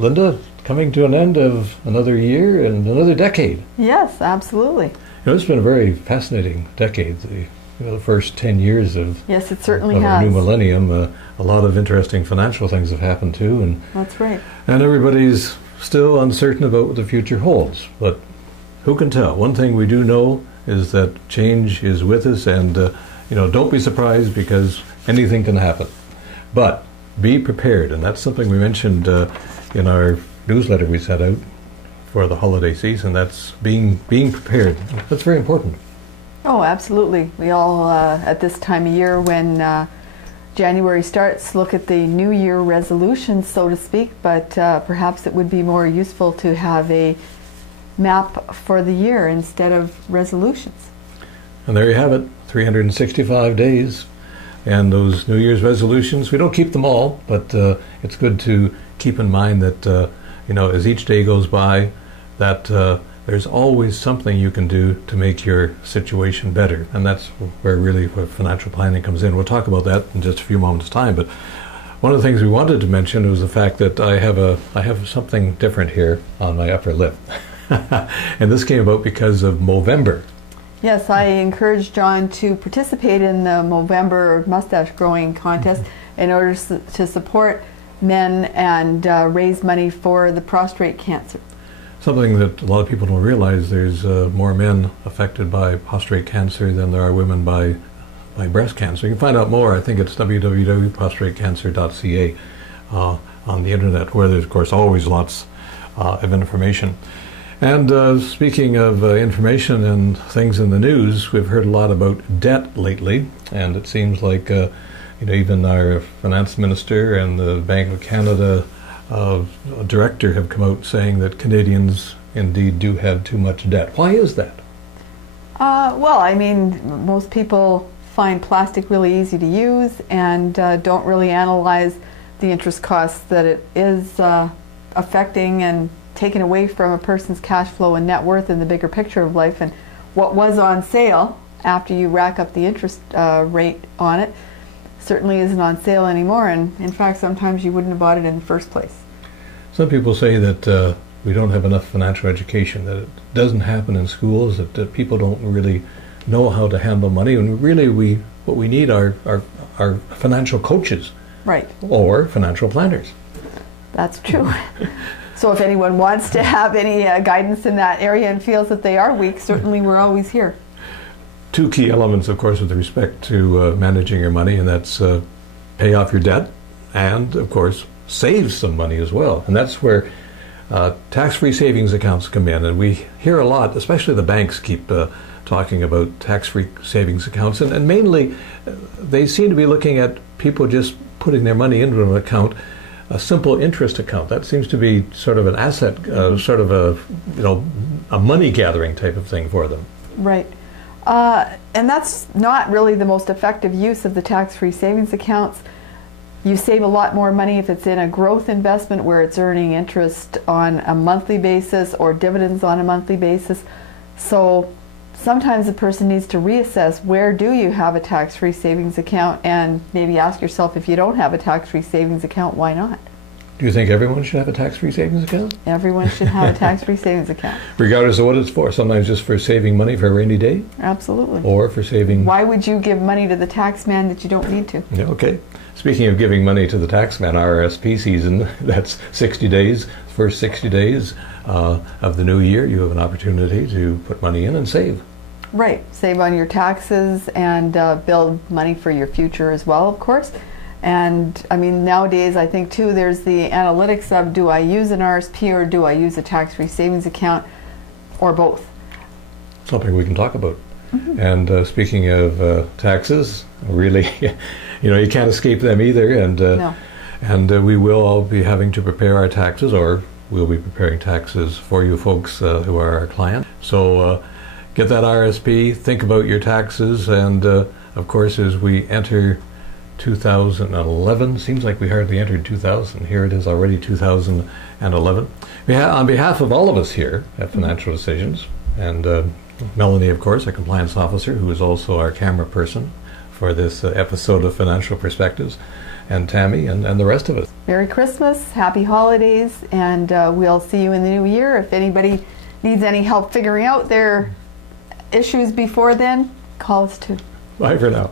Linda, coming to an end of another year and another decade. Yes, absolutely. It's been a very fascinating decade. The first 10 years of, yes, it certainly of our has. new millennium. A lot of interesting financial things have happened too. And that's right. And everybody's still uncertain about what the future holds. But who can tell? One thing we do know is that change is with us, and don't be surprised because anything can happen. But be prepared, and that's something we mentioned in our newsletter we set out for the holiday season. That's being prepared. That's very important. Oh, absolutely. We all, at this time of year when January starts, look at the New Year resolutions, so to speak, but perhaps it would be more useful to have a map for the year instead of resolutions. And there you have it, 365 days. And those New Year's resolutions, we don't keep them all, but it's good to keep in mind that, as each day goes by, that there's always something you can do to make your situation better. And that's where financial planning comes in. We'll talk about that in just a few moments' time. But one of the things we wanted to mention was the fact that I have something different here on my upper lip. And this came about because of Movember. Yes, I encouraged John to participate in the Movember mustache growing contest in order to support men and raise money for the prostate cancer. Something that a lot of people don't realize, there's more men affected by prostate cancer than there are women by breast cancer. You can find out more, I think it's www.prostatecancer.ca on the internet, where there's, of course, always lots of information. And speaking of information and things in the news, we've heard a lot about debt lately, and it seems like even our finance minister and the Bank of Canada director have come out saying that Canadians indeed do have too much debt. Why is that? Well, I mean, most people find plastic really easy to use and don't really analyze the interest costs that it is affecting and taken away from a person's cash flow and net worth in the bigger picture of life. And what was on sale after you rack up the interest rate on it certainly isn't on sale anymore, and in fact sometimes you wouldn't have bought it in the first place. Some people say that we don't have enough financial education, that it doesn't happen in schools, that people don't really know how to handle money, and really what we need are financial coaches. Right. Or financial planners. That's true. So if anyone wants to have any guidance in that area and feels that they are weak, certainly we're always here. Two key elements, of course, with respect to managing your money, and that's pay off your debt and, of course, save some money as well. And that's where tax-free savings accounts come in. And we hear a lot, especially the banks keep talking about tax-free savings accounts. And mainly, they seem to be looking at people just putting their money into an account, a simple interest account. That seems to be sort of an asset, sort of a money gathering type of thing for them. Right. And that's not really the most effective use of the tax-free savings accounts. You save a lot more money if it's in a growth investment where it's earning interest on a monthly basis or dividends on a monthly basis. So sometimes a person needs to reassess, where do you have a tax-free savings account, and maybe ask yourself, if you don't have a tax-free savings account, why not? Do you think everyone should have a tax-free savings account? Everyone should have a tax-free savings account. Regardless of what it's for, sometimes just for saving money for a rainy day? Absolutely. Or for saving... Why would you give money to the tax man that you don't need to? Yeah, okay. Speaking of giving money to the tax man, RRSP season, that's 60 days. First 60 days of the new year, you have an opportunity to put money in and save. Right. Save on your taxes and build money for your future as well, of course. And I mean, nowadays I think too there's the analytics of, do I use an RSP or do I use a tax-free savings account, or both? Something we can talk about. Mm-hmm. And speaking of taxes, really, you can't escape them either. And no. And we will all be having to prepare our taxes, or we'll be preparing taxes for you folks who are our client. So get that RSP, think about your taxes, and of course as we enter 2011. Seems like we hardly entered 2000. Here it is already 2011. On behalf of all of us here at Financial Decisions, and Melanie, of course, our compliance officer, who is also our camera person for this episode of Financial Perspectives, and Tammy and the rest of us. Merry Christmas, happy holidays, and we'll see you in the new year. If anybody needs any help figuring out their issues before then, call us too. Bye for now.